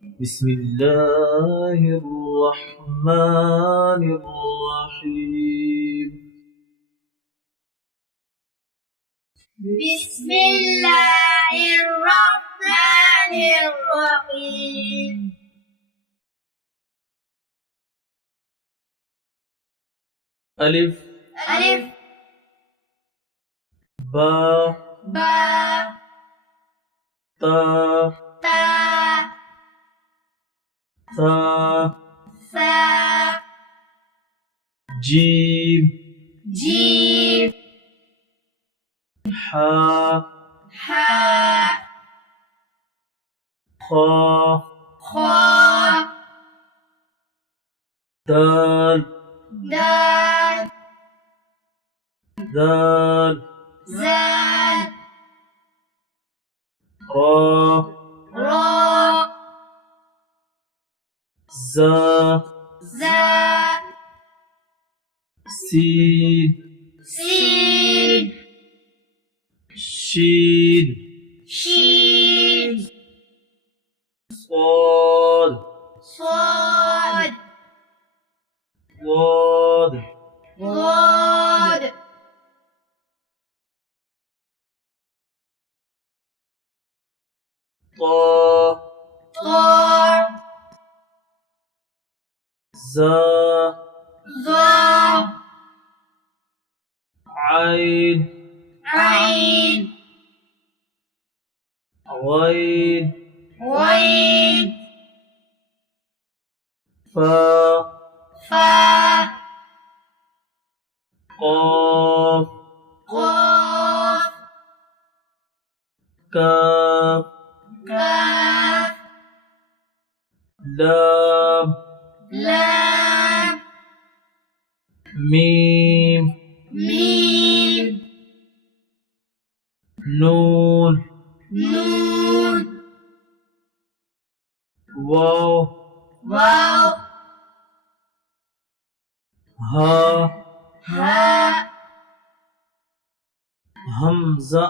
بسم الله الرحمن الرحيم. بسم الله الرحمن الرحيم. ألف ألف با با تا تا ثا ثا جيم جيم حا حا خا خا دال دال ذال زال را را زا زا سين سين شين شين صاد صاد ضاد ضاد طا طا زا ظا عين عين غين غين فا فا قاف قاف كاف كاف لام لام ميم ميم نون نون واو واو ها ها همزة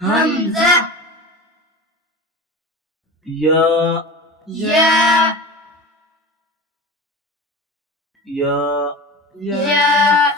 همزة يا يا يا يا